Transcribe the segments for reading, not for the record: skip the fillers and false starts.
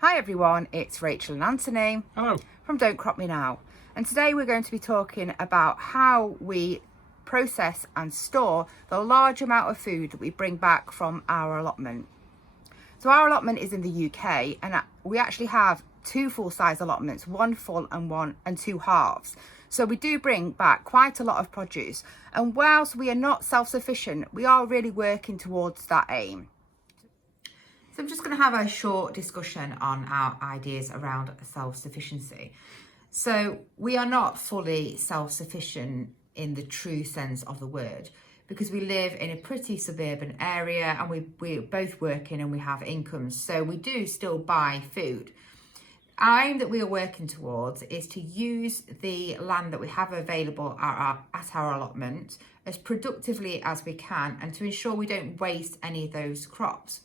Hi everyone, it's Rachel and Anthony. Hello. From Don't Crop Me Now. And today we're going to be talking about how we process and store the large amount of food that we bring back from our allotment. So our allotment is in the UK and we actually have two full-size allotments, one full and two halves. So we do bring back quite a lot of produce, and whilst we are not self-sufficient, we are really working towards that aim. So I'm just going to have a short discussion on our ideas around self-sufficiency. So we are not fully self-sufficient in the true sense of the word, because we live in a pretty suburban area and we're both working and we have incomes. So we do still buy food. Our aim that we are working towards is to use the land that we have available at our allotment as productively as we can, and to ensure we don't waste any of those crops.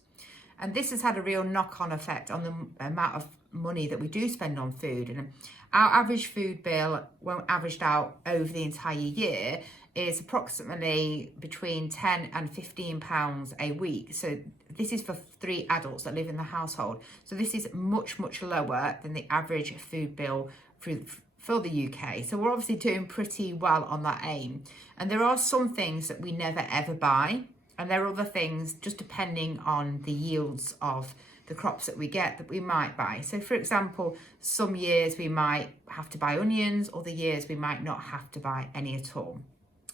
And this has had a real knock-on effect on the amount of money that we do spend on food. And our average food bill, when averaged out over the entire year, is approximately between £10 and £15 a week. So this is for 3 adults that live in the household. So this is much, much lower than the average food bill for the UK. So we're obviously doing pretty well on that aim. And there are some things that we never ever buy. And there are other things, just depending on the yields of the crops that we get, that we might buy. So for example, some years we might have to buy onions, other years we might not have to buy any at all.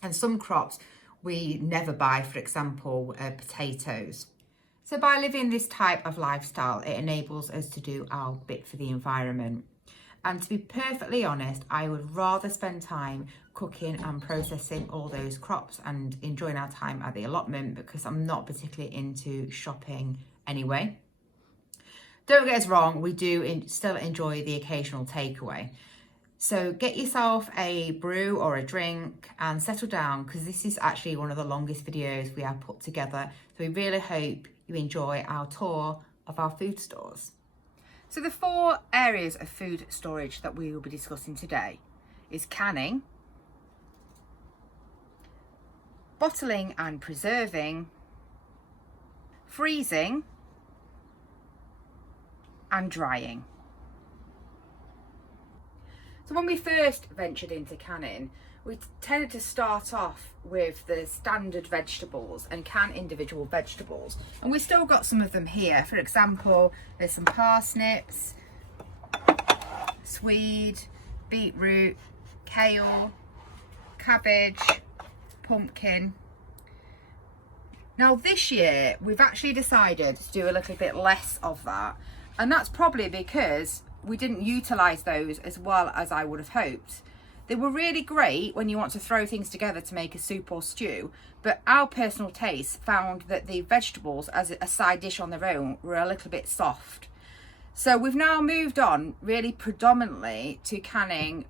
And some crops we never buy, for example, potatoes. So by living this type of lifestyle, it enables us to do our bit for the environment. And to be perfectly honest, I would rather spend time cooking and processing all those crops and enjoying our time at the allotment, because I'm not particularly into shopping anyway. Don't get us wrong, we do still enjoy the occasional takeaway. So get yourself a brew or a drink and settle down, because this is actually one of the longest videos we have put together. So we really hope you enjoy our tour of our food stores. So the 4 areas of food storage that we will be discussing today is canning, bottling and preserving, freezing, and drying. So when we first ventured into canning, we tended to start off with the standard vegetables and can individual vegetables. And we've still got some of them here. For example, there's some parsnips, swede, beetroot, kale, cabbage, pumpkin. Now this year, we've actually decided to do a little bit less of that. And that's probably because we didn't utilise those as well as I would have hoped. They were really great when you want to throw things together to make a soup or stew, but our personal taste found that the vegetables as a side dish on their own were a little bit soft. So we've now moved on really predominantly to canning.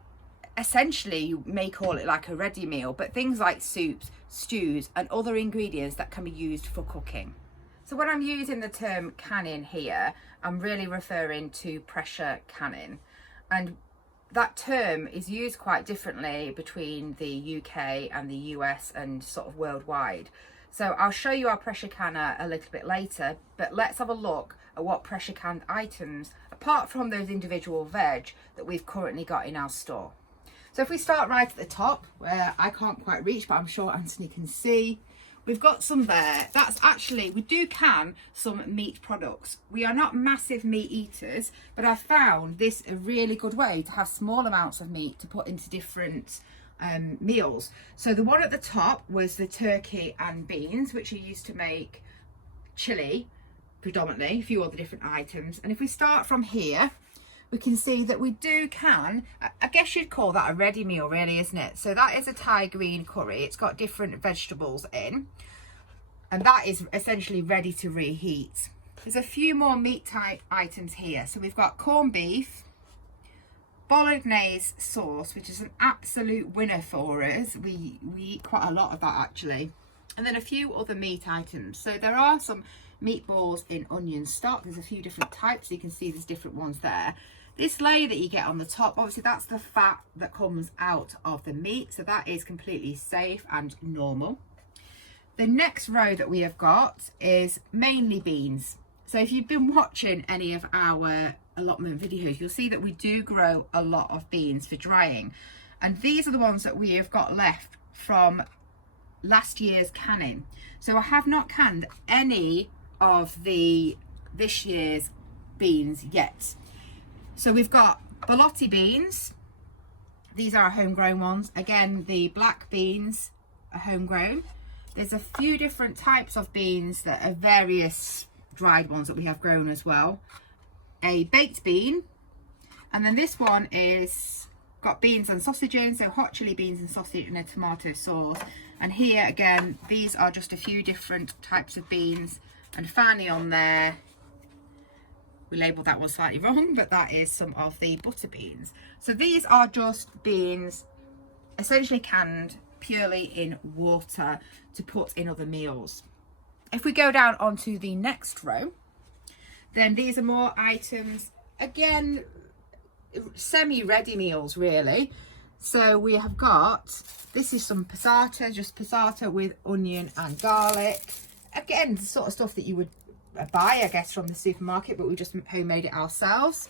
Essentially, you may call it like a ready meal, but things like soups, stews and other ingredients that can be used for cooking. So when I'm using the term canning here, I'm really referring to pressure canning. And that term is used quite differently between the UK and the US and sort of worldwide. So I'll show you our pressure canner a little bit later, but let's have a look at what pressure canned items, apart from those individual veg, that we've currently got in our store. So if we start right at the top, where I can't quite reach, but I'm sure Anthony can see, we've got some there. That's actually, we do can some meat products. We are not massive meat eaters, but I found this a really good way to have small amounts of meat to put into different meals. So the one at the top was the turkey and beans, which are used to make chili predominantly, a few other different items. And if we start from here, we can see that we do can, I guess you'd call that a ready meal really, isn't it? So that is a Thai green curry. It's got different vegetables in, and that is essentially ready to reheat. There's a few more meat type items here. So we've got corned beef, bolognese sauce, which is an absolute winner for us. We eat quite a lot of that actually. And then a few other meat items. So there are some meatballs in onion stock. There's a few different types. You can see there's different ones there. This layer that you get on the top, obviously that's the fat that comes out of the meat, so that is completely safe and normal. The next row that we have got is mainly beans. So if you've been watching any of our allotment videos, you'll see that we do grow a lot of beans for drying. And these are the ones that we have got left from last year's canning. So I have not canned any of this year's beans yet. So we've got ballotti beans. These are homegrown ones. Again, the black beans are homegrown. There's a few different types of beans that are various dried ones that we have grown as well. A baked bean, and then this one is got beans and sausage in, so hot chili beans and sausage and a tomato sauce. And here again, these are just a few different types of beans. And finally on there, we labelled that one slightly wrong, but that is some of the butter beans. So these are just beans essentially canned purely in water to put in other meals. If we go down onto the next row, then these are more items, again, semi-ready meals really. So we have got, this is some passata, just passata with onion and garlic. Again, the sort of stuff that you would buy, I guess, from the supermarket, but we just homemade it ourselves.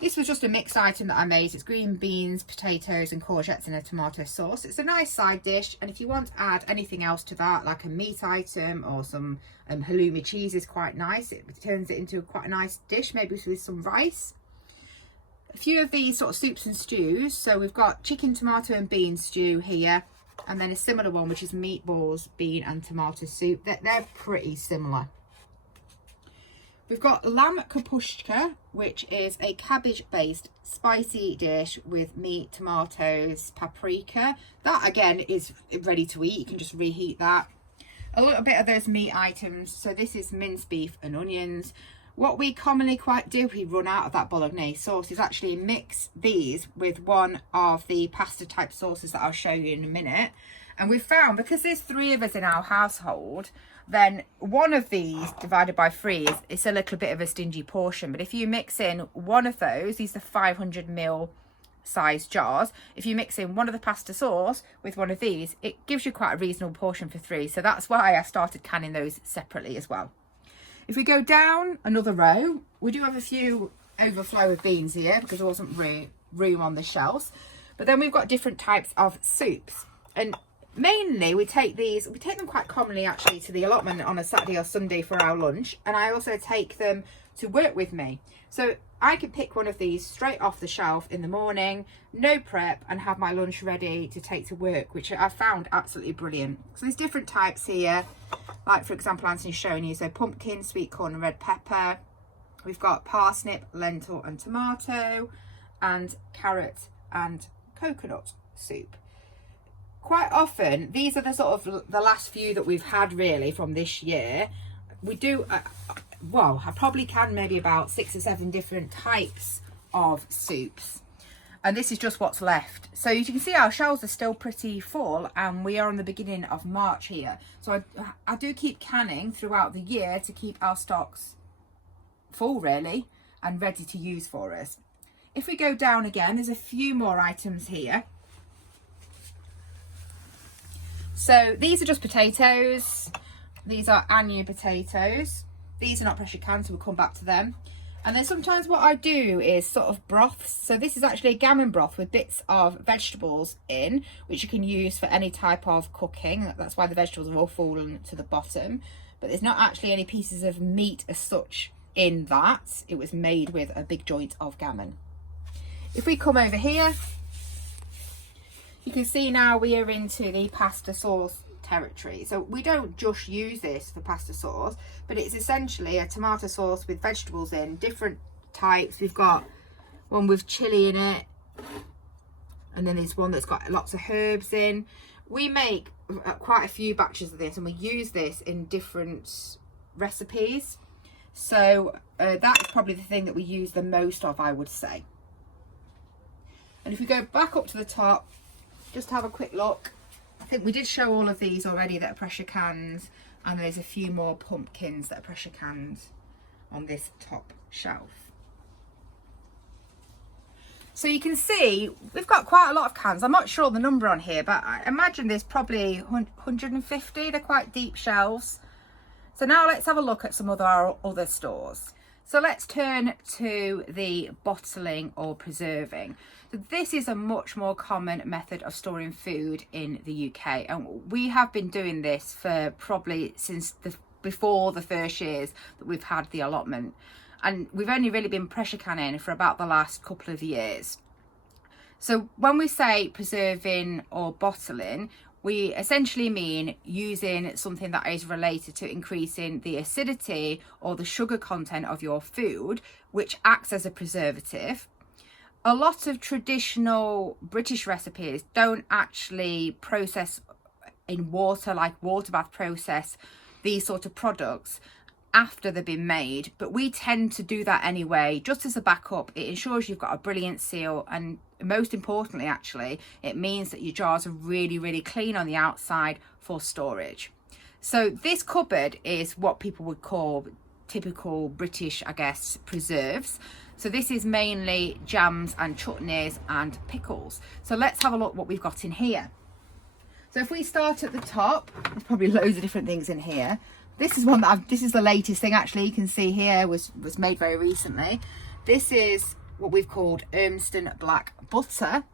This was just a mixed item that I made. It's green beans, potatoes and courgettes in a tomato sauce. It's a nice side dish, and if you want to add anything else to that, like a meat item or some halloumi cheese, is quite nice. It turns it into quite a nice dish, maybe with some rice. A few of these sort of soups and stews. So we've got chicken, tomato and bean stew here, and then a similar one which is meatballs, bean and tomato soup. They're pretty similar. We've got lamb kapushka, which is a cabbage-based spicy dish with meat, tomatoes, paprika. That, again, is ready to eat. You can just reheat that. A little bit of those meat items. So this is minced beef and onions. What we commonly quite do if we run out of that bolognese sauce is actually mix these with one of the pasta-type sauces that I'll show you in a minute. And we've found, because there's 3 of us in our household, then one of these divided by 3 is a little bit of a stingy portion. But if you mix in one of these are 500ml size jars. If you mix in one of the pasta sauce with one of these, it gives you quite a reasonable portion for 3. So that's why I started canning those separately as well. If we go down another row, we do have a few overflow of beans here because there wasn't room on the shelves. But then we've got different types of soups. And mainly we take them quite commonly actually to the allotment on a Saturday or Sunday for our lunch, and I also take them to work with me. So I could pick one of these straight off the shelf in the morning, no prep, and have my lunch ready to take to work, which I found absolutely brilliant. So there's different types here, like for example Anthony's showing you, so pumpkin, sweet corn and red pepper. We've got parsnip, lentil and tomato, and carrot and coconut soup. Quite often, these are the sort of the last few that we've had really from this year. We do, well, I probably can maybe about 6 or 7 different types of soups. And this is just what's left. So as you can see, our shelves are still pretty full, and we are on the beginning of March here. So I do keep canning throughout the year to keep our stocks full really and ready to use for us. If we go down again, there's a few more items here. So these are just potatoes. These are Anu potatoes. These are not pressure canned, so we'll come back to them. And then sometimes what I do is sort of broths. So this is actually a gammon broth with bits of vegetables in, which you can use for any type of cooking. That's why the vegetables have all fallen to the bottom. But there's not actually any pieces of meat as such in that. It was made with a big joint of gammon. If we come over here, you can see now we are into the pasta sauce territory. So we don't just use this for pasta sauce, but it's essentially a tomato sauce with vegetables in, different types. We've got one with chili in it, and then there's one that's got lots of herbs in. We make quite a few batches of this, and we use this in different recipes. So that's probably the thing that we use the most of, I would say. And if we go back up to the top, just have a quick look. I think we did show all of these already that are pressure canned, and there's a few more pumpkins that are pressure canned on this top shelf. So you can see we've got quite a lot of cans. I'm not sure the number on here, but I imagine there's probably 150. They're quite deep shelves. So now let's have a look at some of our other stores. So let's turn to the bottling or preserving. So this is a much more common method of storing food in the UK, and we have been doing this for probably since before the first years that we've had the allotment, and we've only really been pressure canning for about the last couple of years. So when we say preserving or bottling, we essentially mean using something that is related to increasing the acidity or the sugar content of your food, which acts as a preservative. A lot of traditional British recipes don't actually process in water, like water bath process, these sort of products after they've been made, but we tend to do that anyway, just as a backup. It ensures you've got a brilliant seal, and most importantly actually, it means that your jars are really clean on the outside for storage. So this cupboard is what people would call typical British, I guess, preserves. So this is mainly jams and chutneys and pickles. So let's have a look what we've got in here. So if we start at the top, there's probably loads of different things in here. This is one that this is the latest thing actually. You can see here was made very recently. This is what we've called Urmston black butter,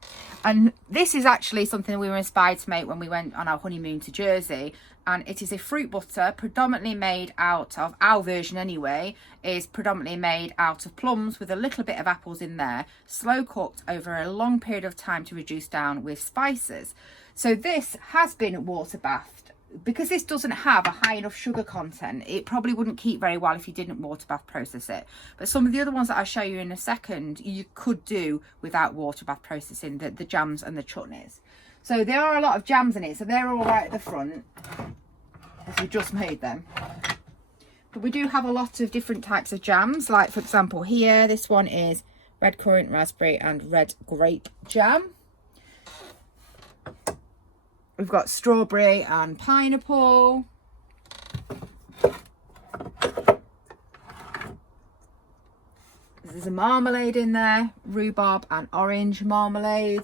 and this is actually something we were inspired to make when we went on our honeymoon to Jersey. And it is a fruit butter predominantly made out of, our version anyway, is predominantly made out of plums with a little bit of apples in there, slow cooked over a long period of time to reduce down with spices. So this has been water bathed. Because this doesn't have a high enough sugar content, it probably wouldn't keep very well if you didn't water bath process it. But some of the other ones that I'll show you in a second, you could do without water bath processing, the jams and the chutneys. So there are a lot of jams in it, so they're all right at the front, as we just made them. But we do have a lot of different types of jams, like for example here, this one is red currant, raspberry and red grape jam. We've got strawberry and pineapple. There's a marmalade in there, rhubarb and orange marmalade.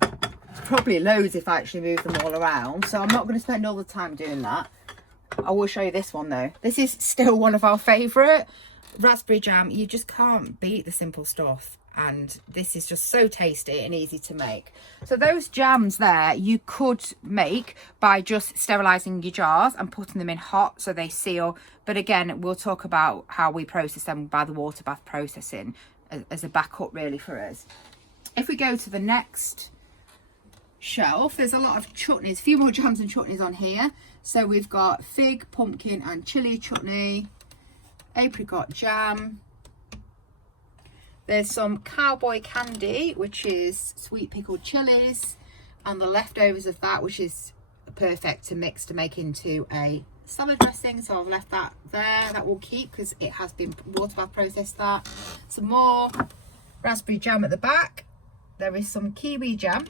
There's probably loads if I actually move them all around, so I'm not going to spend all the time doing that. I will show you this one though. This is still one of our favourite. Raspberry jam, you just can't beat the simple stuff. And this is just so tasty and easy to make. So those jams there you could make by just sterilising your jars and putting them in hot so they seal. But again, we'll talk about how we process them by the water bath processing as a backup really for us. If we go to the next shelf, there's a lot of chutneys, a few more jams and chutneys on here. So we've got fig, pumpkin and chilli chutney, apricot jam. There's some cowboy candy, which is sweet pickled chilies, and the leftovers of that, which is perfect to mix to make into a salad dressing. So I've left that there. That will keep because it has been water bath processed. That. Some more raspberry jam at the back. There is some kiwi jam.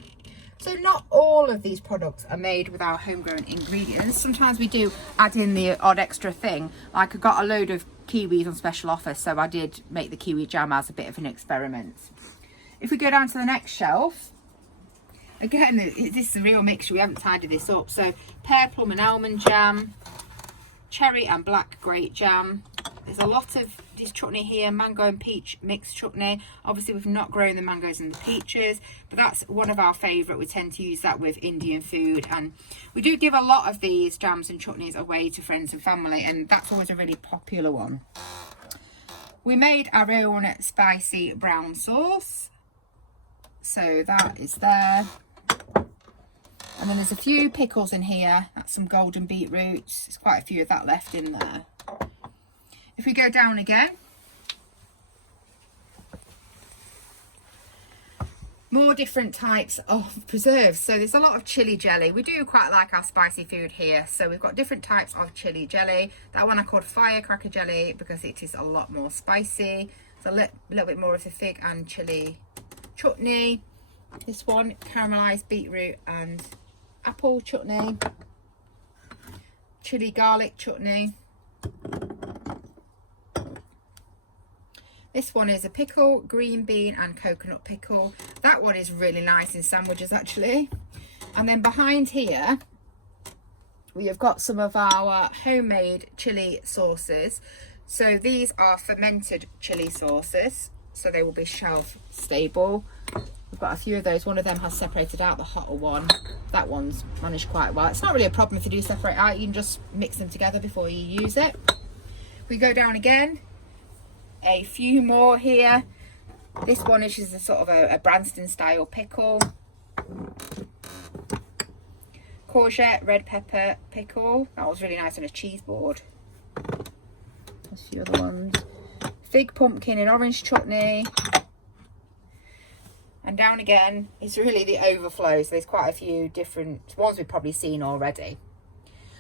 So not all of these products are made with our homegrown ingredients. Sometimes we do add in the odd extra thing. Like I got a load of kiwis on special offer, so I did make the kiwi jam as a bit of an experiment. If we go down to the next shelf, again, this is a real mixture. We haven't tidied this up. So pear, plum and almond jam, cherry and black grape jam. There's a lot of this chutney here, mango and peach mixed chutney. Obviously we've not grown the mangoes and the peaches, but that's one of our favourite. We tend to use that with Indian food, and we do give a lot of these jams and chutneys away to friends and family, and that's always a really popular one. We made our own spicy brown sauce, so that is there. And then there's a few pickles in here. That's some golden beetroots. There's quite a few of that left in there. If we go down again, more different types of preserves. So there's a lot of chili jelly. We do quite like our spicy food here. So we've got different types of chili jelly. That one I called firecracker jelly because it is a lot more spicy. So a little bit more of the fig and chili chutney. This one, caramelised beetroot and apple chutney. Chili garlic chutney. This one is a pickle, green bean and coconut pickle. That one is really nice in sandwiches actually. And then behind here we have got some of our homemade chili sauces. So these are fermented chili sauces, so they will be shelf stable. We've got a few of those. One of them has separated out, the hotter one. That one's managed quite well. It's not really a problem if they do separate out. You can just mix them together before you use it. We go down again. A few more here. This one is just a sort of a Branston style pickle. Courgette, red pepper pickle. That was really nice on a cheese board. There's a few other ones. Fig, pumpkin and orange chutney. And down again is really the overflow. So there's quite a few different ones we've probably seen already.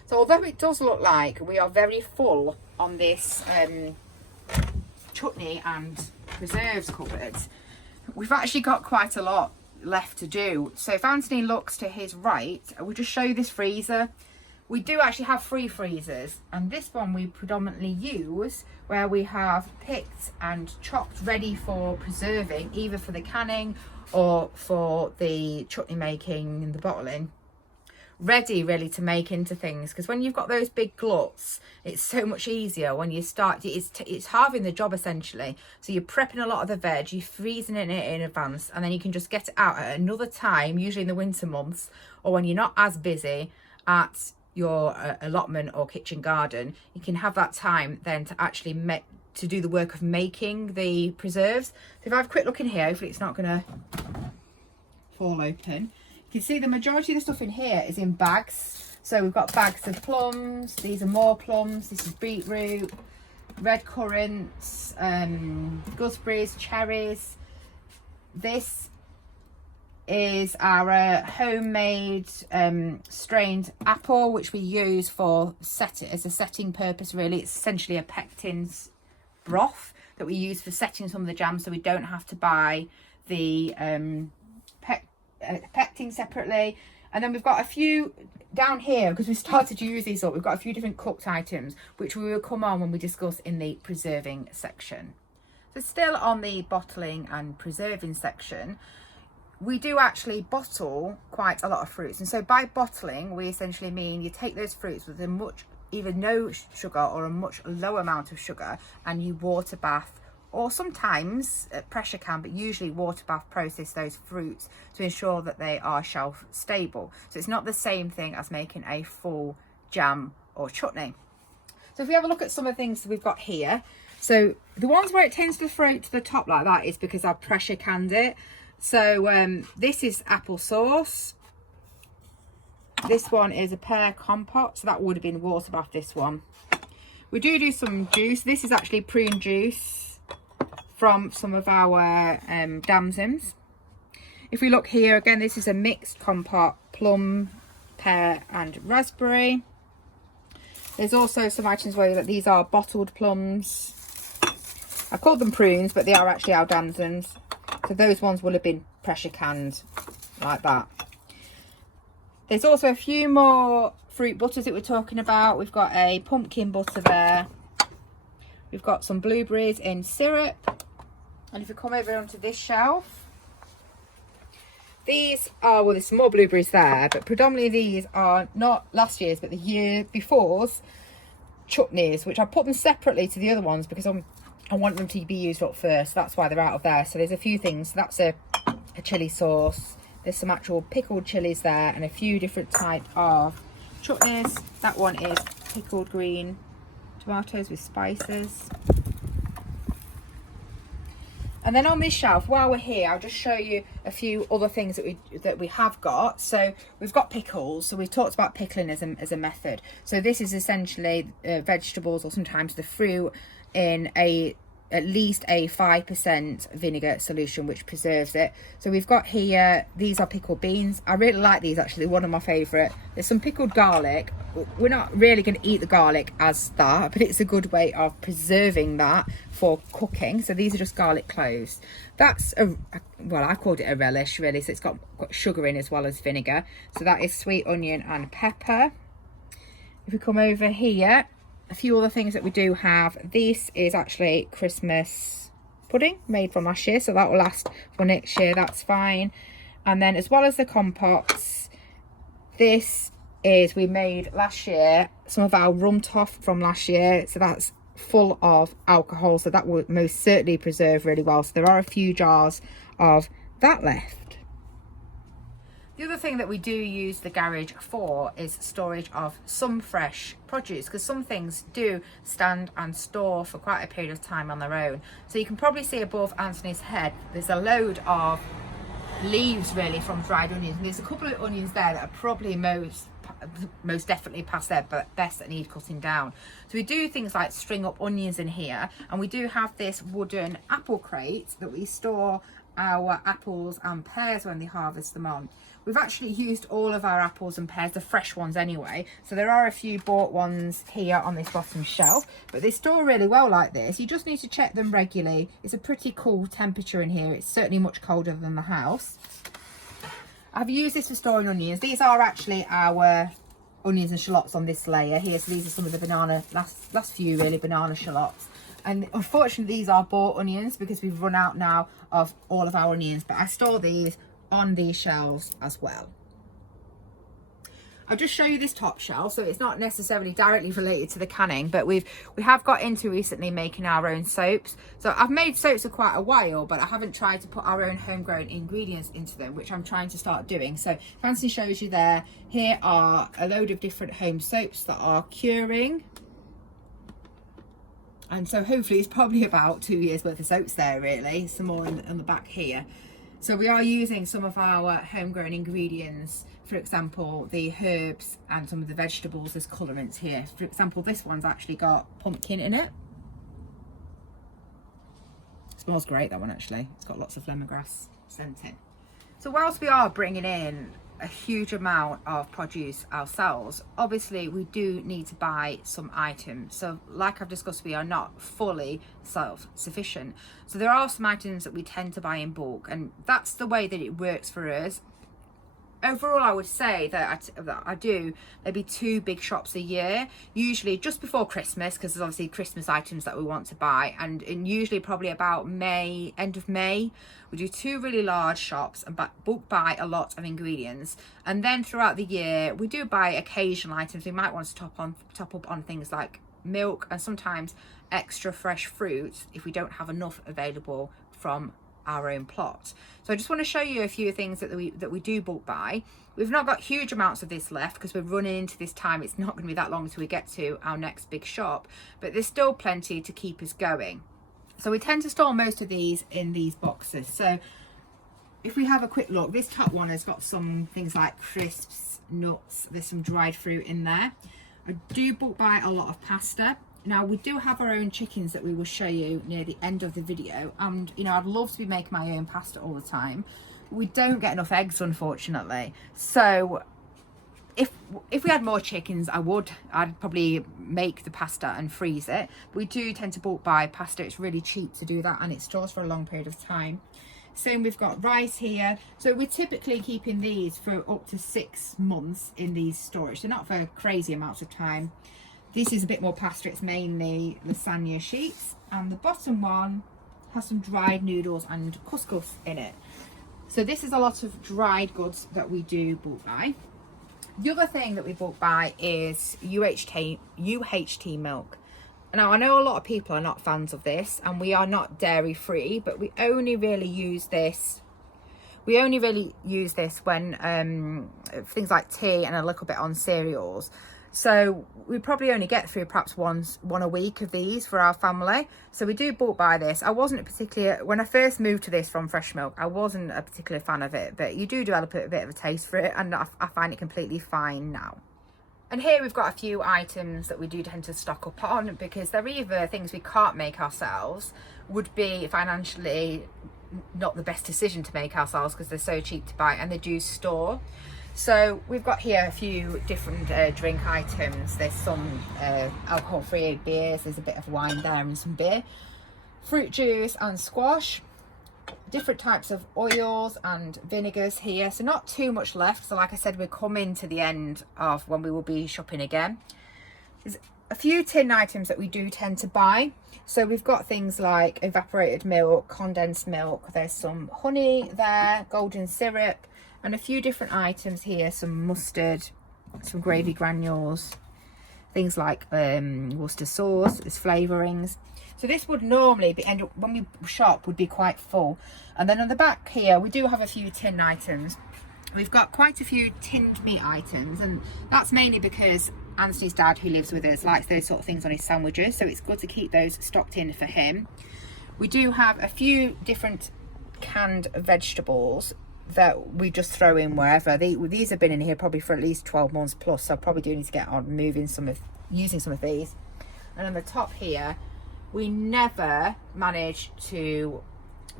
So although it does look like we are very full on this chutney and preserves cupboard, we've actually got quite a lot left to do. So if Anthony looks to his right, I will just show you this freezer. We do actually have 3 freezers, and this one we predominantly use where we have picked and chopped ready for preserving, either for the canning or for the chutney making and the bottling. Ready really to make into things, because when you've got those big gluts, it's so much easier when you start. It's halving the job essentially. So you're prepping a lot of the veg, you're freezing it in advance, and then you can just get it out at another time, usually in the winter months, or when you're not as busy at your allotment or kitchen garden. You can have that time then to actually to do the work of making the preserves. So if I have a quick look in here, hopefully it's not going to fall open. You can see the majority of the stuff in here is in bags. So we've got bags of plums. These are more plums. This is beetroot, red currants, gooseberries, cherries. This is our homemade strained apple, which we use for as a setting purpose really. It's essentially a pectins broth that we use for setting some of the jams, so we don't have to buy the pectin separately. And then we've got a few down here, because we started to use these up. We've got a few different cooked items which we will come on when we discuss in the preserving section. So still on the bottling and preserving section, we do actually bottle quite a lot of fruits. And so by bottling, we essentially mean you take those fruits with either no sugar or a much lower amount of sugar, and you water bath, or sometimes pressure can, but usually water bath process those fruits to ensure that they are shelf stable. So it's not the same thing as making a full jam or chutney. So if we have a look at some of the things that we've got here, so the ones where it tends to float to the top like that is because I've pressure canned it. So this is applesauce. This one is a pear compote, so that would have been water bath, this one. We do some juice. This is actually prune juice from some of our damsons. If we look here again, this is a mixed compote, plum, pear and raspberry. There's also some items where these are bottled plums. I called them prunes, but they are actually our damsons. So those ones will have been pressure canned like that. There's also a few more fruit butters that we're talking about. We've got a pumpkin butter there. We've got some blueberries in syrup. And if we come over onto this shelf, these are, well, there's some more blueberries there, but predominantly these are not last year's, but the year before's chutneys, which I put them separately to the other ones because I want them to be used up first. That's why they're out of there. So there's a few things. That's a chili sauce. There's some actual pickled chilies there and a few different types of chutneys. That one is pickled green tomatoes with spices. And then on this shelf, while we're here, I'll just show you a few other things that we have got. So we've got pickles. So we've talked about pickling as a method. So this is essentially vegetables or sometimes the fruit in at least a 5% vinegar solution, which preserves it. So we've got here, these are pickled beans. I really like these, actually, one of my favourite. There's some pickled garlic. We're not really going to eat the garlic as that, but it's a good way of preserving that for cooking. So these are just garlic cloves. That's well, I called it a relish really, so it's got sugar in as well as vinegar. So that is sweet onion and pepper. If we come over here, a few other things that we do have. This is actually Christmas pudding made from last year, so that will last for next year. That's fine. And then as well as the compotes, this is we made last year some of our rum toff from last year. So that's full of alcohol, so that will most certainly preserve really well. So there are a few jars of that left. The other thing that we do use the garage for is storage of some fresh produce, because some things do stand and store for quite a period of time on their own. So you can probably see above Anthony's head there's a load of leaves really from dried onions, and there's a couple of onions there that are probably most definitely past their best that need cutting down. So we do things like string up onions in here, and we do have this wooden apple crate that we store our apples and pears when they harvest them on. We've actually used all of our apples and pears, the fresh ones anyway, so there are a few bought ones here on this bottom shelf, but they store really well like this. You just need to check them regularly. It's a pretty cool temperature in here. It's certainly much colder than the house. I've used this for storing onions. These are actually our onions and shallots on this layer here. So these are some of the banana, last few really, banana shallots. And unfortunately these are bought onions because we've run out now of all of our onions, but I store these on these shelves as well. I'll just show you this top shelf. So it's not necessarily directly related to the canning, but we have got into recently making our own soaps. So I've made soaps for quite a while, but I haven't tried to put our own homegrown ingredients into them, which I'm trying to start doing. So Fancy shows you there. Here are a load of different home soaps that are curing. And so hopefully it's probably about 2 years worth of soaps there really, some more on the back here. So we are using some of our homegrown ingredients, for example the herbs and some of the vegetables as colourants here. For example, this one's actually got pumpkin in it. It smells great, that one actually. It's got lots of lemongrass scent in. So whilst we are bringing in a huge amount of produce ourselves, obviously we do need to buy some items. So like I've discussed, we are not fully self-sufficient, so there are some items that we tend to buy in bulk, and that's the way that it works for us. Overall, I would say that I do maybe 2 big shops a year, usually just before Christmas, because there's obviously Christmas items that we want to buy, and usually probably about May, end of May, we do 2 really large shops and bulk buy a lot of ingredients. And then throughout the year we do buy occasional items. We might want to top up on things like milk and sometimes extra fresh fruit if we don't have enough available from our own plot. So I just want to show you a few things that we do bulk buy. We've not got huge amounts of this left because we're running into this time. It's not going to be that long until we get to our next big shop, but there's still plenty to keep us going. So we tend to store most of these in these boxes. So if we have a quick look, this top one has got some things like crisps, nuts, there's some dried fruit in there. I do bulk buy a lot of pasta. Now we do have our own chickens that we will show you near the end of the video, and you know, I'd love to be making my own pasta all the time. We don't get enough eggs, unfortunately. So if we had more chickens, I'd probably make the pasta and freeze it. We do tend to bulk buy pasta. It's really cheap to do that, and it stores for a long period of time. Same, we've got rice here. So we're typically keeping these for up to 6 months in these storage, so not for crazy amounts of time. This is a bit more pasta, it's mainly lasagna sheets, and the bottom one has some dried noodles and couscous in it. So this is a lot of dried goods that we do bulk buy. The other thing that we bulk buy is UHT milk. Now I know a lot of people are not fans of this, and we are not dairy free, but we only really use this when things like tea and a little bit on cereals. So we probably only get through perhaps one a week of these for our family. So we do bulk buy this. I wasn't particularly, when I first moved to this from fresh milk, I wasn't a particular fan of it, but you do develop a bit of a taste for it, and I find it completely fine now. And here we've got a few items that we do tend to stock up on, because they're either things we can't make ourselves, would be financially not the best decision to make ourselves because they're so cheap to buy, and they do store. So we've got here a few different drink items. There's some alcohol-free beers, there's a bit of wine there and some beer, fruit juice and squash, different types of oils and vinegars here. So not too much left. So like I said, we're coming to the end of when we will be shopping again. There's a few tin items that we do tend to buy. So we've got things like evaporated milk, condensed milk, there's some honey there, golden syrup, and a few different items here, some mustard, some gravy granules, things like Worcester sauce as flavourings. So this would normally be end up, when we shop, would be quite full. And then on the back here we do have a few tin items. We've got quite a few tinned meat items, and that's mainly because Anthony's dad, who lives with us, likes those sort of things on his sandwiches, so it's good to keep those stocked in for him. We do have a few different canned vegetables that we just throw in wherever. These have been in here probably for at least 12 months plus, so I probably do need to get on using some of these. And on the top here, we never manage to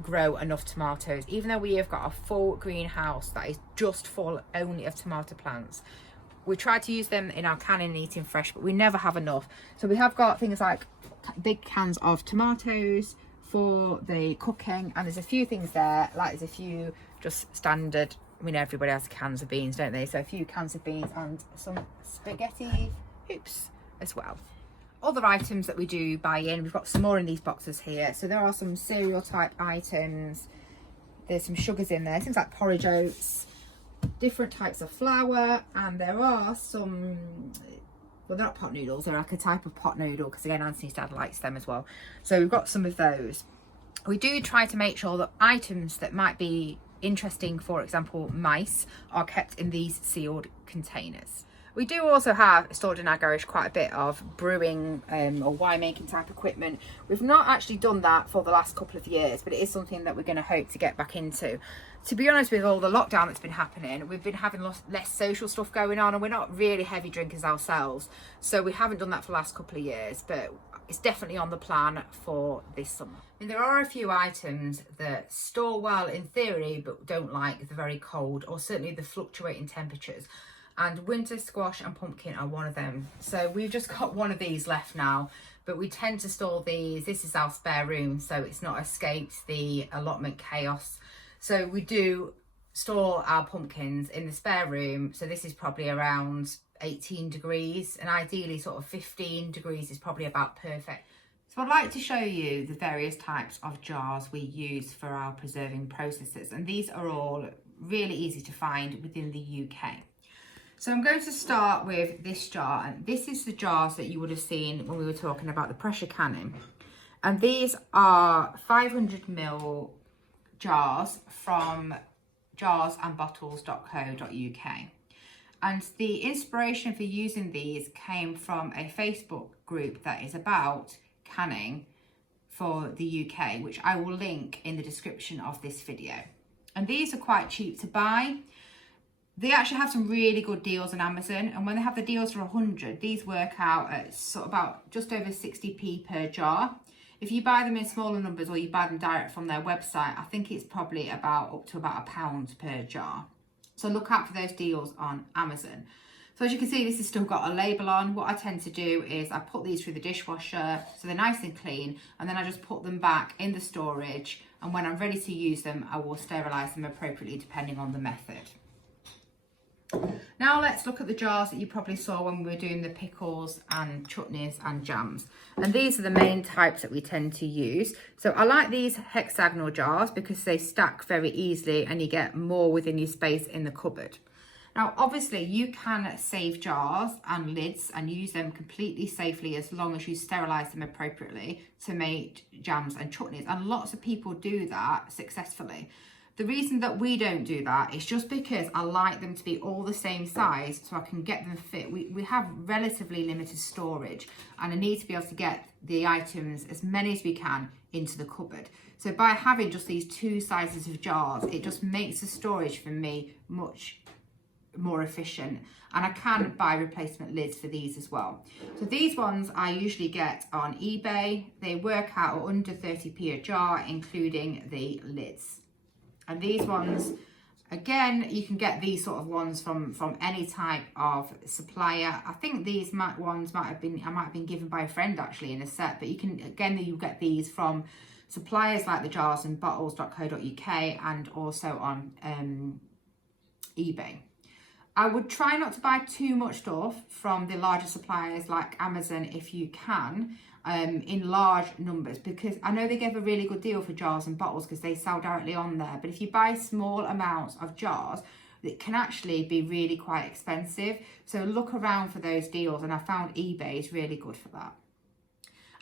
grow enough tomatoes, even though we have got a full greenhouse that is just full only of tomato plants. We try to use them in our canning and eating fresh, but we never have enough. So we have got things like big cans of tomatoes for the cooking, and there's a few things there, like there's a few just standard, I know everybody has cans of beans, don't they? So a few cans of beans and some spaghetti hoops as well. Other items that we do buy in, we've got some more in these boxes here. So there are some cereal type items, there's some sugars in there, things like porridge oats, different types of flour, and there are some, well, they're not pot noodles, they're like a type of pot noodle, because again Anthony's dad likes them as well. So we've got some of those. We do try to make sure that items that might be interesting, for example mice, are kept in these sealed containers. We do also have stored in our garage quite a bit of brewing or wine making type equipment. We've not actually done that for the last couple of years, but it is something that we're going to hope to get back into. To be honest, with all the lockdown that's been happening, we've been having less social stuff going on, and we're not really heavy drinkers ourselves, so we haven't done that for the last couple of years, but it's definitely on the plan for this summer. And there are a few items that store well in theory but don't like the very cold, or certainly the fluctuating temperatures, and winter squash and pumpkin are one of them. So we've just got one of these left now, but we tend to store these. This is our spare room, so it's not escaped the allotment chaos. So we do store our pumpkins in the spare room. So this is probably around 18 degrees, and ideally sort of 15 degrees is probably about perfect. So I'd like to show you the various types of jars we use for our preserving processes, and these are all really easy to find within the UK. So I'm going to start with this jar, and this is the jars that you would have seen when we were talking about the pressure canning. And these are 500ml jars from jarsandbottles.co.uk. And the inspiration for using these came from a Facebook group that is about canning for the UK, which I will link in the description of this video. And these are quite cheap to buy. They actually have some really good deals on Amazon, and when they have the deals for 100, these work out at sort of about just over 60p per jar. If you buy them in smaller numbers, or you buy them direct from their website, I think it's probably up to about £1 per jar. So look out for those deals on Amazon. So as you can see, this has still got a label on. What I tend to do is I put these through the dishwasher so they're nice and clean, and then I just put them back in the storage, and when I'm ready to use them, I will sterilise them appropriately depending on the method. Now let's look at the jars that you probably saw when we were doing the pickles and chutneys and jams. And these are the main types that we tend to use. So I like these hexagonal jars because they stack very easily and you get more within your space in the cupboard. Now obviously you can save jars and lids and use them completely safely as long as you sterilise them appropriately to make jams and chutneys. And lots of people do that successfully. The reason that we don't do that is just because I like them to be all the same size so I can get them fit. We have relatively limited storage, and I need to be able to get the items, as many as we can, into the cupboard. So by having just these two sizes of jars, it just makes the storage for me much more efficient, and I can buy replacement lids for these as well. So these ones I usually get on eBay. They work out at under 30p a jar, including the lids. And these ones, again, you can get these sort of ones from any type of supplier. I think these ones I might have been given by a friend actually in a set, but you get these from suppliers like the jarsandbottles.co.uk and also on eBay. I would try not to buy too much stuff from the larger suppliers like Amazon if you can, in large numbers, because I know they give a really good deal for jars and bottles because they sell directly on there. But if you buy small amounts of jars, that can actually be really quite expensive. So look around for those deals, and I found eBay is really good for that.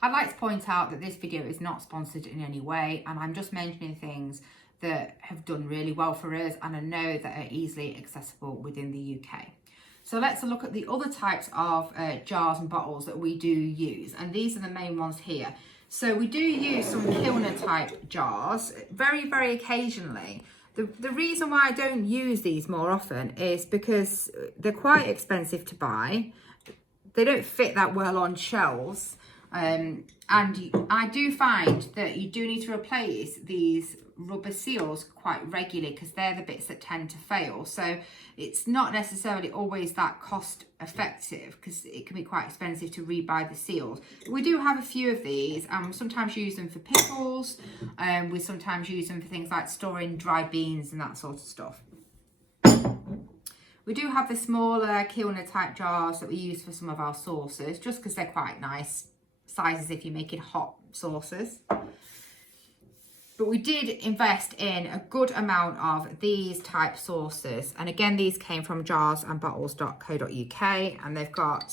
I'd like to point out that this video is not sponsored in any way, and I'm just mentioning things that have done really well for us and I know that are easily accessible within the UK. So let's look at the other types of jars and bottles that we do use, and these are the main ones here. So we do use some kilner type jars very, very occasionally. The reason why I don't use these more often is because they're quite expensive to buy. They don't fit that well on shelves. And I do find that you do need to replace these rubber seals quite regularly because they're the bits that tend to fail. So it's not necessarily always that cost effective because it can be quite expensive to rebuy the seals. We do have a few of these and we sometimes use them for pickles. We sometimes use them for things like storing dried beans and that sort of stuff. We do have the smaller kilner type jars that we use for some of our sauces just because they're quite nice sizes if you're making hot sauces. But we did invest in a good amount of these type sauces, and again these came from jarsandbottles.co.uk, and they've got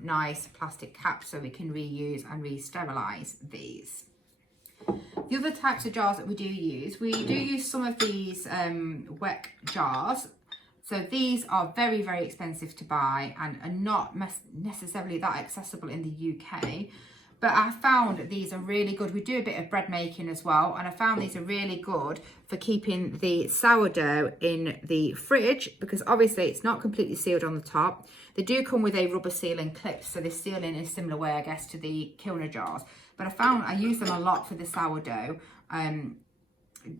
nice plastic caps so we can reuse and re-sterilize these. The other types of jars that we do use some of these WEC jars. So these are very, very expensive to buy and are not necessarily that accessible in the UK. But I found these are really good. We do a bit of bread making as well. And I found these are really good for keeping the sourdough in the fridge because obviously it's not completely sealed on the top. They do come with a rubber sealing clip. So they seal in a similar way, I guess, to the kilner jars. But I found I use them a lot for the sourdough.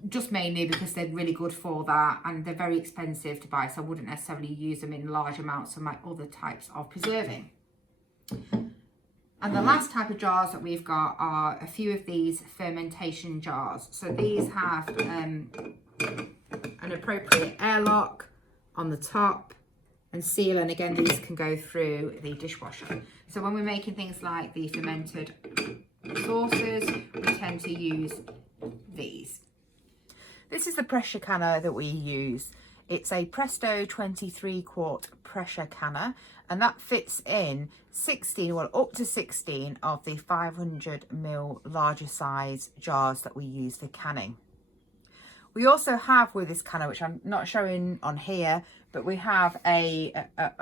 Just mainly because they're really good for that and they're very expensive to buy, so I wouldn't necessarily use them in large amounts for my other types of preserving. And the last type of jars that we've got are a few of these fermentation jars. So these have an appropriate airlock on the top and seal, and again these can go through the dishwasher. So when we're making things like the fermented sauces, we tend to use these. This is the pressure canner that we use. It's a Presto 23 quart pressure canner, and that fits in 16, well up to 16 of the 500ml larger size jars that we use for canning. We also have with this canner, which I'm not showing on here, but we have a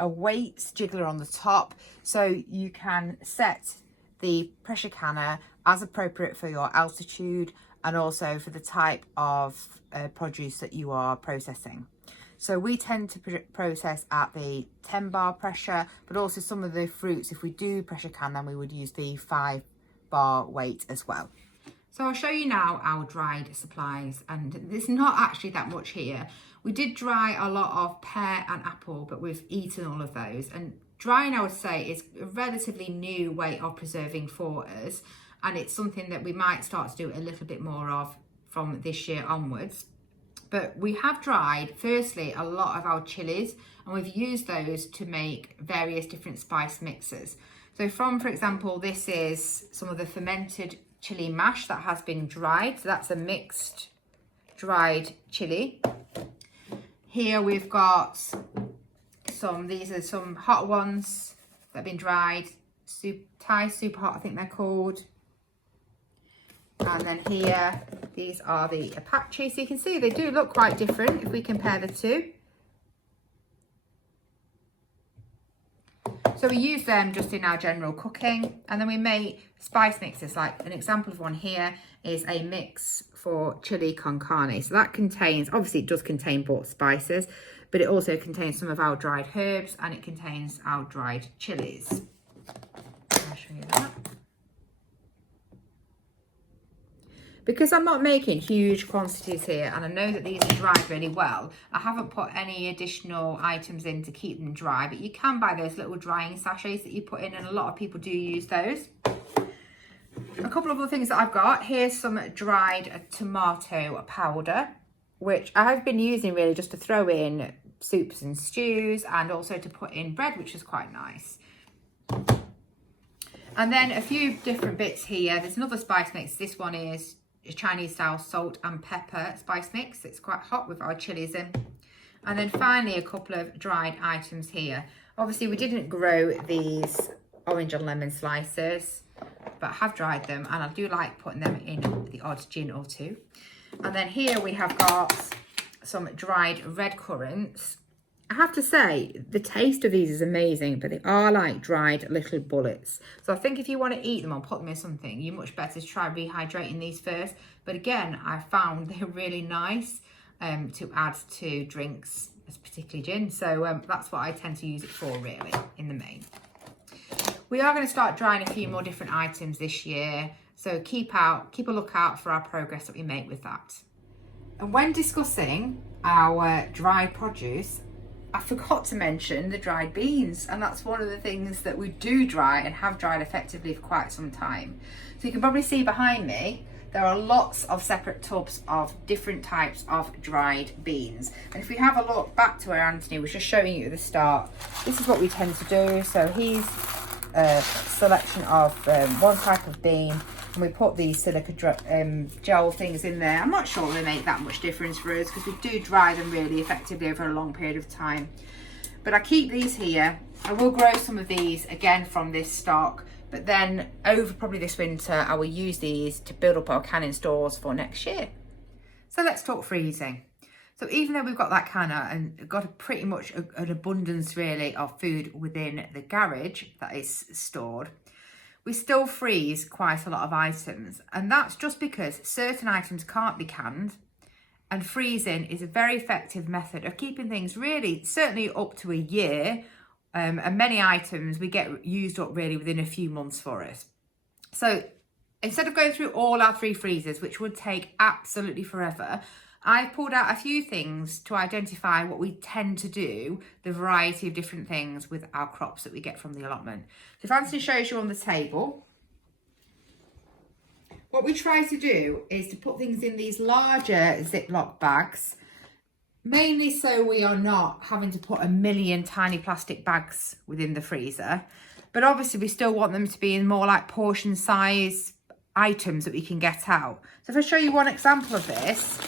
weight jiggler on the top, so you can set the pressure canner as appropriate for your altitude and also for the type of produce that you are processing. So we tend to process at the 10 bar pressure, but also some of the fruits, if we do pressure can, then we would use the 5 bar weight as well. So I'll show you now our dried supplies, and there's not actually that much here. We did dry a lot of pear and apple, but we've eaten all of those. And drying, I would say, is a relatively new way of preserving for us. And it's something that we might start to do a little bit more of from this year onwards. But we have dried, firstly, a lot of our chilies, and we've used those to make various different spice mixes. So for example, this is some of the fermented chili mash that has been dried. So that's a mixed dried chili. Here we've got these are some hot ones that have been dried. Thai super hot, I think they're called. And then here, these are the Apache. So you can see they do look quite different if we compare the two. So we use them just in our general cooking. And then we make spice mixes. Like an example of one here is a mix for chili con carne. So that contains, obviously it does contain bought spices, but it also contains some of our dried herbs and it contains our dried chilies. I'll show you that. Because I'm not making huge quantities here, and I know that these are dried really well, I haven't put any additional items in to keep them dry, but you can buy those little drying sachets that you put in, and a lot of people do use those. A couple of other things that I've got, here's some dried tomato powder, which I have been using really just to throw in soups and stews, and also to put in bread, which is quite nice. And then a few different bits here. There's another spice mix. This one is a Chinese style salt and pepper spice mix. It's quite hot with our chilies in. And then finally, a couple of dried items here. Obviously, we didn't grow these orange and lemon slices, but I have dried them, and I do like putting them in the odd gin or two. And then here we have got some dried red currants. I have to say, the taste of these is amazing, but they are like dried little bullets. So I think if you want to eat them or put them in something, you're much better to try rehydrating these first. But again, I found they're really nice to add to drinks, particularly gin. So that's what I tend to use it for, really, in the main. We are going to start drying a few more different items this year. So keep a lookout for our progress that we make with that. And when discussing our dried produce, I forgot to mention the dried beans, and that's one of the things that we do dry and have dried effectively for quite some time. So you can probably see behind me, there are lots of separate tubs of different types of dried beans. And if we have a look back to where Anthony was just showing you at the start, this is what we tend to do. So he's a selection of one type of bean, and we put these silica gel things in there. I'm not sure they make that much difference for us because we do dry them really effectively over a long period of time. But I keep these here. I will grow some of these again from this stock, but then over probably this winter I will use these to build up our canning stores for next year. So let's talk freezing. So even though we've got that canner and got a pretty much an abundance really of food within the garage that is stored, we still freeze quite a lot of items. And that's just because certain items can't be canned, and freezing is a very effective method of keeping things really, certainly up to a year. And many items we get used up really within a few months for us. So instead of going through all our 3 freezers, which would take absolutely forever, I pulled out a few things to identify what we tend to do, the variety of different things with our crops that we get from the allotment. So if Anthony shows you on the table, what we try to do is to put things in these larger Ziploc bags, mainly so we are not having to put a million tiny plastic bags within the freezer. But obviously we still want them to be in more like portion size items that we can get out. So if I show you one example of this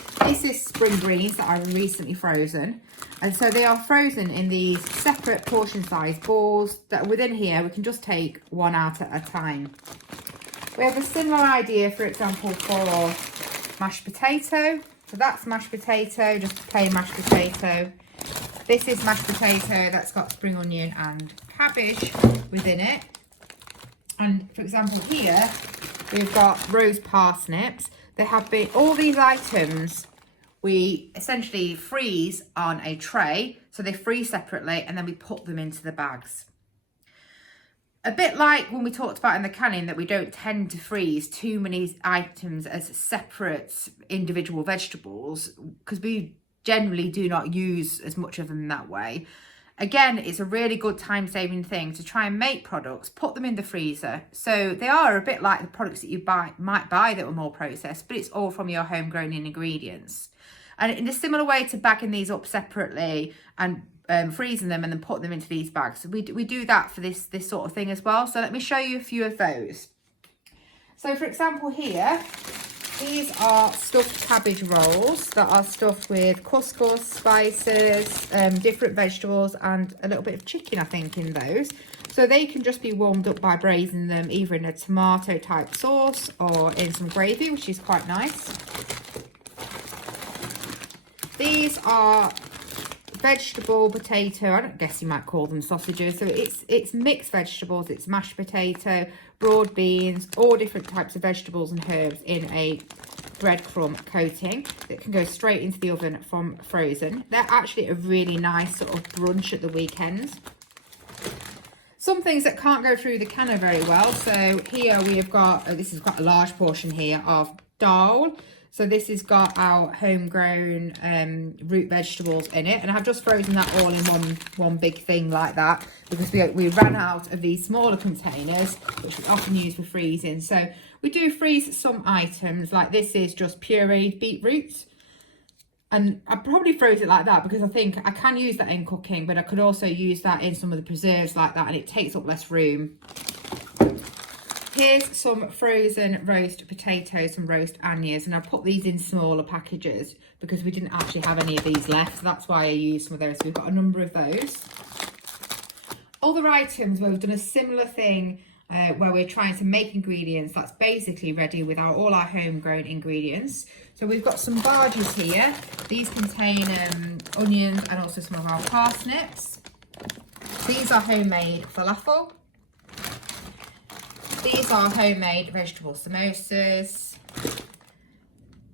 is spring greens that I've recently frozen. And so they are frozen in these separate portion size balls that within here we can just take one out at a time. We have a similar idea, for example, for mashed potato. So that's mashed potato, just a plain mashed potato. This is mashed potato that's got spring onion and cabbage within it. And for example here, we've got roast parsnips. There have been all these items we essentially freeze on a tray. So they freeze separately and then we put them into the bags. A bit like when we talked about in the canning that we don't tend to freeze too many items as separate individual vegetables because we generally do not use as much of them that way. Again, it's a really good time-saving thing to try and make products, put them in the freezer. So they are a bit like the products that you might buy that were more processed, but it's all from your homegrown ingredients. And in a similar way to bagging these up separately and freezing them and then putting them into these bags, we do that for this sort of thing as well. So let me show you a few of those. So for example here, these are stuffed cabbage rolls that are stuffed with couscous, spices, different vegetables and a little bit of chicken, I think, in those. So they can just be warmed up by braising them either in a tomato type sauce or in some gravy, which is quite nice. These are vegetable potato, I don't guess you might call them sausages. So it's mixed vegetables, it's mashed potato, broad beans, all different types of vegetables and herbs in a breadcrumb coating that can go straight into the oven from frozen. They're actually a really nice sort of brunch at the weekend. Some things that can't go through the canner very well. So here we have got, this has got a large portion here of dal. So this has got our homegrown root vegetables in it. And I've just frozen that all in one big thing like that because we ran out of these smaller containers, which we often use for freezing. So we do freeze some items, like this is just pureed beetroot. And I probably froze it like that because I think I can use that in cooking, but I could also use that in some of the preserves like that and it takes up less room. Here's some frozen roast potatoes and roast onions, and I put these in smaller packages because we didn't actually have any of these left, so that's why I used some of those. So we've got a number of those. Other items where we've done a similar thing, where we're trying to make ingredients that's basically ready with all our homegrown ingredients. So we've got some barges here. These contain onions and also some of our parsnips. These are homemade falafel. These are homemade vegetable samosas.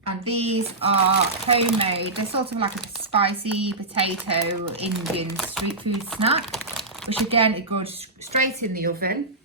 And these are homemade, they're sort of like a spicy potato Indian street food snack, which again, it goes straight in the oven.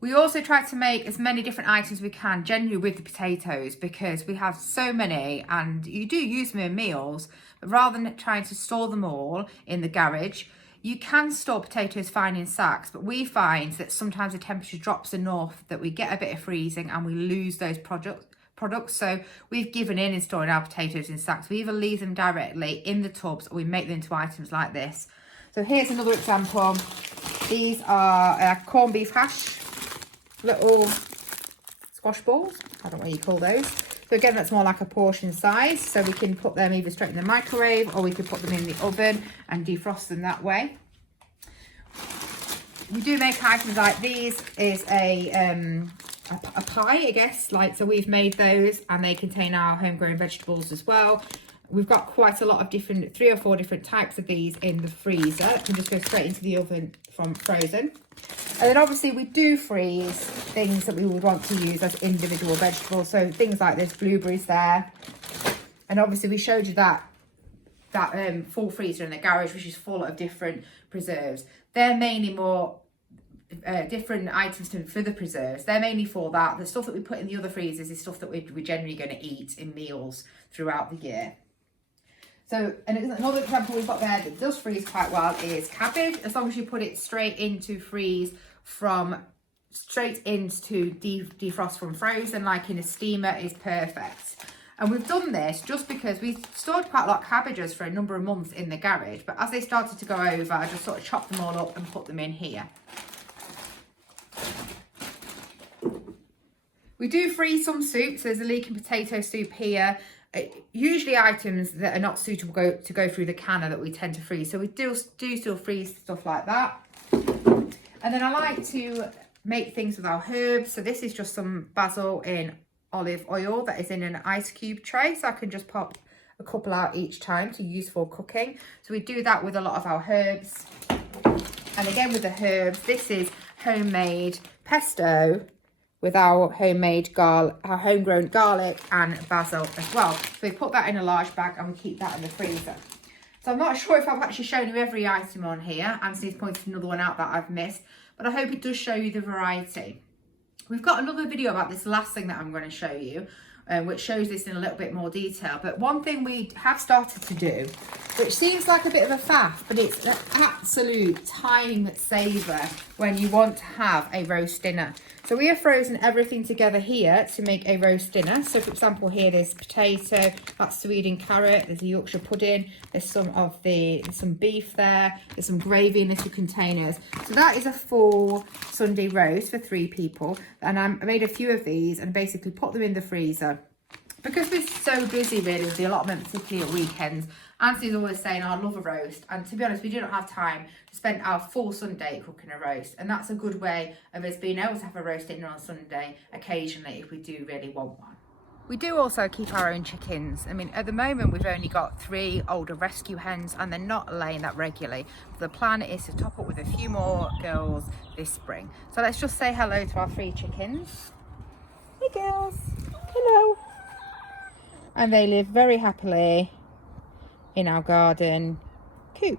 We also try to make as many different items as we can, generally with the potatoes, because we have so many and you do use them in meals, but rather than trying to store them all in the garage, you can store potatoes fine in sacks, but we find that sometimes the temperature drops enough that we get a bit of freezing and we lose those products. So we've given in storing our potatoes in sacks. We either leave them directly in the tubs or we make them into items like this. So here's another example. These are corned beef hash, little squash balls. I don't know what you call those. So again, that's more like a portion size. So we can put them either straight in the microwave or we could put them in the oven and defrost them that way. We do make items like these. Is a pie, I guess. So we've made those and they contain our homegrown vegetables as well. We've got quite a lot of different, 3 or 4 different types of these in the freezer. It can just go straight into the oven from frozen. And then obviously we do freeze things that we would want to use as individual vegetables. So things like there's blueberries there. And obviously we showed you that full freezer in the garage, which is full of different preserves. They're mainly more different items for the preserves. They're mainly for that. The stuff that we put in the other freezers is stuff that we're generally going to eat in meals throughout the year. So, and another example we've got there that does freeze quite well is cabbage. As long as you put it straight into freeze straight into defrost from frozen, like in a steamer, is perfect. And we've done this just because we stored quite a lot of cabbages for a number of months in the garage, but as they started to go over, I just sort of chopped them all up and put them in here. We do freeze some soups. There's a leek and potato soup here. Usually items that are not suitable to go through the canner that we tend to freeze. So we do still freeze stuff like that. And then I like to make things with our herbs. So this is just some basil in olive oil that is in an ice cube tray. So I can just pop a couple out each time to use for cooking. So we do that with a lot of our herbs. And again with the herbs, this is homemade pesto with our homegrown garlic and basil as well. So we put that in a large bag and we keep that in the freezer. So I'm not sure if I've actually shown you every item on here. Anthony's pointed another one out that I've missed, but I hope it does show you the variety. We've got another video about this last thing that I'm going to show you, which shows this in a little bit more detail. But one thing we have started to do, which seems like a bit of a faff, but it's an absolute time saver when you want to have a roast dinner. So we have frozen everything together here to make a roast dinner. So for example, here there's potato, that's Swede and carrot, there's a Yorkshire pudding, there's some beef there, there's some gravy in little containers. So that is a full Sunday roast for 3 people. And I made a few of these and basically put them in the freezer. Because we're so busy really with the allotment, particularly at weekends, Anthony's always saying, I love a roast. And to be honest, we do not have time to spend our full Sunday cooking a roast. And that's a good way of us being able to have a roast dinner on Sunday occasionally if we do really want one. We do also keep our own chickens. I mean, at the moment, we've only got 3 older rescue hens and they're not laying that regularly. The plan is to top up with a few more girls this spring. So let's just say hello to our 3 chickens. Hey girls, hello. And they live very happily in our garden coop.